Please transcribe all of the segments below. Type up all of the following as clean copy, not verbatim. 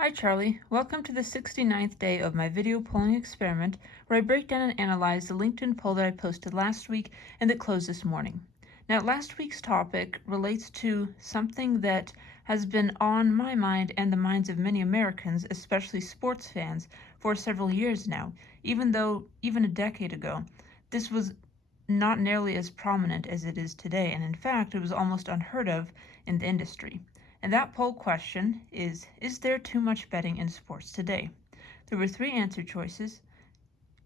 Hi Charlie, welcome to the 69th day of my video polling experiment where I break down and analyze the LinkedIn poll that I posted last week and that closed this morning. Now last week's topic relates to something that has been on my mind and the minds of many Americans, especially sports fans, for several years now, even though even a decade ago this was not nearly as prominent as it is today, and in fact it was almost unheard of in the industry. And that poll question is there too much betting in sports today? There were three answer choices: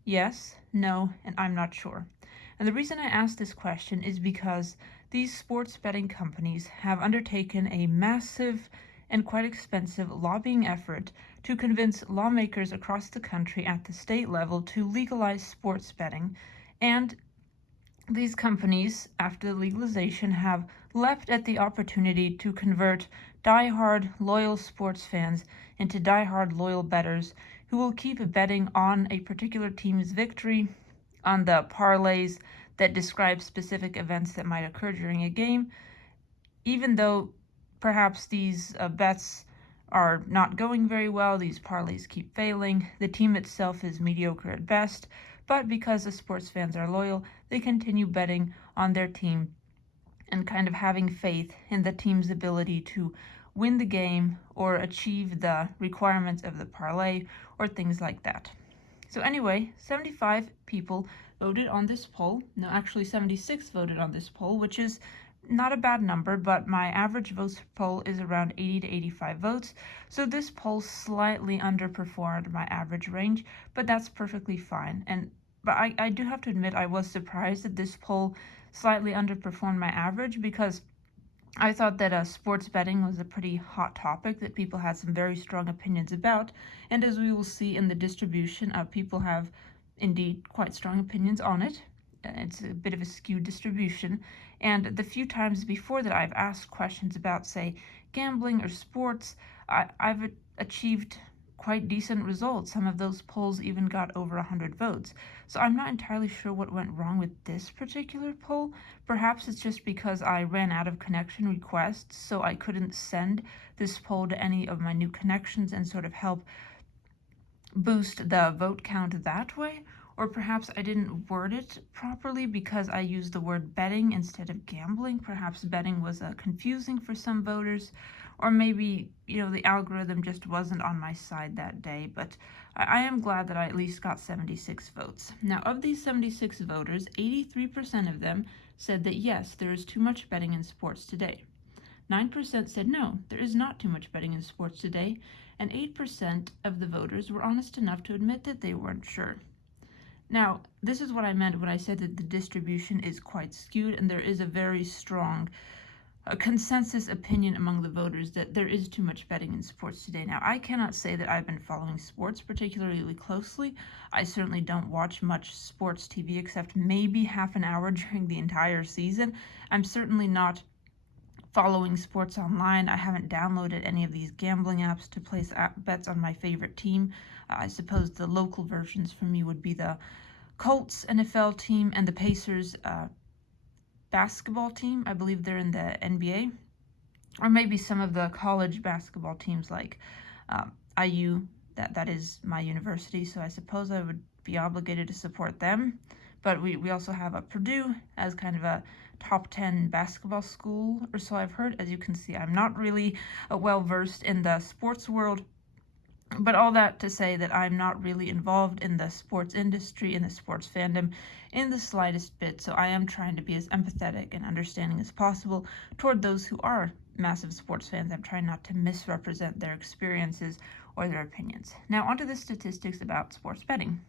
yes, no, and I'm not sure. And the reason I asked this question is because these sports betting companies have undertaken a massive and quite expensive lobbying effort to convince lawmakers across the country at the state level to legalize sports betting. And these companies, after the legalization, have leapt at the opportunity to convert die-hard loyal sports fans into die-hard loyal bettors who will keep betting on a particular team's victory, on the parlays that describe specific events that might occur during a game, even though perhaps these bets are not going very well, these parlays keep failing, the team itself is mediocre at best, but because the sports fans are loyal, they continue betting on their team and kind of having faith in the team's ability to win the game or achieve the requirements of the parlay or things like that. So anyway, 75 people voted on this poll. No, actually 76 voted on this poll, which is not a bad number, but my average votes poll is around 80 to 85 votes. So this poll slightly underperformed my average range, but that's perfectly fine. But I do have to admit I was surprised that this poll slightly underperformed my average, because I thought that sports betting was a pretty hot topic that people had some very strong opinions about, and as we will see in the distribution, people have indeed quite strong opinions on it. It's a bit of a skewed distribution, and the few times before that I've asked questions about, say, gambling or sports, I've achieved quite decent results. Some of those polls even got over 100 votes. So I'm not entirely sure what went wrong with this particular poll. Perhaps it's just because I ran out of connection requests, so I couldn't send this poll to any of my new connections and sort of help boost the vote count that way. Or perhaps I didn't word it properly because I used the word betting instead of gambling. Perhaps betting was confusing for some voters, or maybe, the algorithm just wasn't on my side that day. But I am glad that I at least got 76 votes. Now, of these 76 voters, 83% of them said that yes, there is too much betting in sports today. 9% said no, there is not too much betting in sports today, and 8% of the voters were honest enough to admit that they weren't sure. Now, this is what I meant when I said that the distribution is quite skewed, and there is a very strong consensus opinion among the voters that there is too much betting in sports today. Now, I cannot say that I've been following sports particularly closely. I certainly don't watch much sports TV except maybe half an hour during the entire season. I'm certainly not following sports online. I haven't downloaded any of these gambling apps to place bets on my favorite team. I suppose the local versions for me would be the Colts NFL team and the Pacers basketball team. I believe they're in the NBA. Or maybe some of the college basketball teams like IU. That is my university, so I suppose I would be obligated to support them. But we also have a Purdue as kind of a top 10 basketball school, or so I've heard. As you can see, I'm not really well versed in the sports world, but all that to say that I'm not really involved in the sports industry, in the sports fandom, in the slightest bit, so I am trying to be as empathetic and understanding as possible toward those who are massive sports fans. I'm trying not to misrepresent their experiences or their opinions. Now, onto the statistics about sports betting.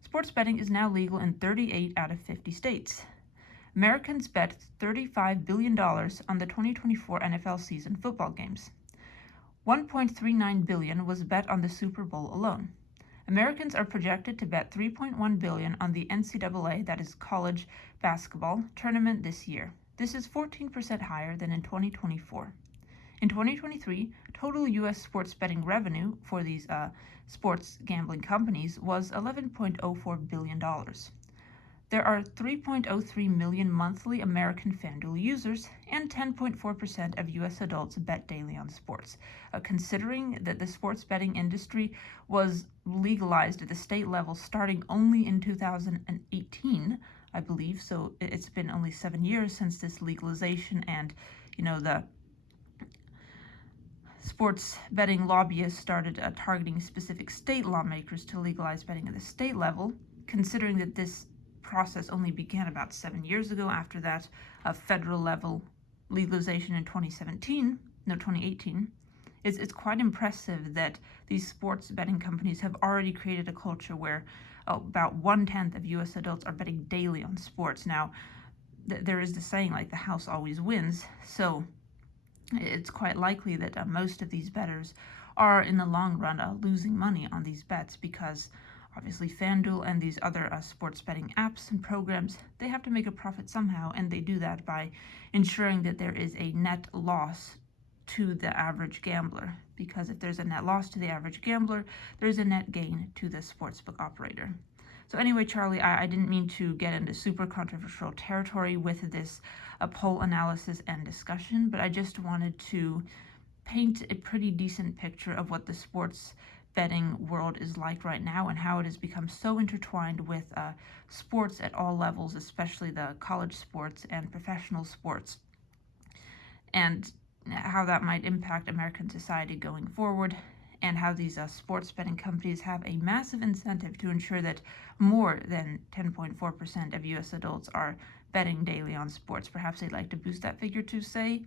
Sports betting is now legal in 38 out of 50 states. Americans bet $35 billion on the 2024 NFL season football games. $1.39 billion was bet on the Super Bowl alone. Americans are projected to bet $3.1 billion on the NCAA, that is college basketball, tournament this year. This is 14% higher than in 2024. In 2023, total U.S. sports betting revenue for these sports gambling companies was $11.04 billion. There are 3.03 million monthly American FanDuel users, and 10.4% of U.S. adults bet daily on sports. Considering that the sports betting industry was legalized at the state level starting only in 2018, I believe, so it's been only 7 years since this legalization, and the sports betting lobbyists started targeting specific state lawmakers to legalize betting at the state level. Considering that this process only began about 7 years ago after that federal level legalization in 2018, it's quite impressive that these sports betting companies have already created a culture where about 1/10 of U.S. adults are betting daily on sports. Now, there is the saying, like, the house always wins, so it's quite likely that most of these bettors are in the long run losing money on these bets, because obviously FanDuel and these other sports betting apps and programs, they have to make a profit somehow, and they do that by ensuring that there is a net loss to the average gambler, because if there's a net loss to the average gambler, there's a net gain to the sportsbook operator. So anyway, Charlie, I didn't mean to get into super controversial territory with this poll analysis and discussion, but I just wanted to paint a pretty decent picture of what the sports betting world is like right now, and how it has become so intertwined with sports at all levels, especially the college sports and professional sports, and how that might impact American society going forward, and how these sports betting companies have a massive incentive to ensure that more than 10.4% of U.S. adults are betting daily on sports. Perhaps they'd like to boost that figure to, say,